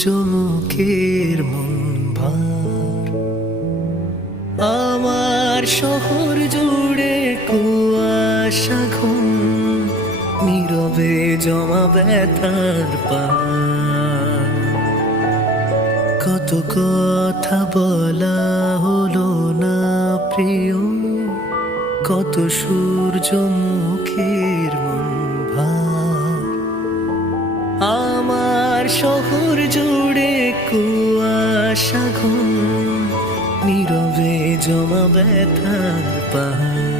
সূর্যমুখীর মন ভার। আমার শহর জুড়ে কুয়াশা ঘন, নীরবে জমা ব্যথার পার। কত কথা বলা হলো না প্রিয়, কত সূর্যমুখীর মন ভার। আমার শহর জুড়ে কুয়াশা ঘন, নীরবে জমা ব্যথার পাহাড়।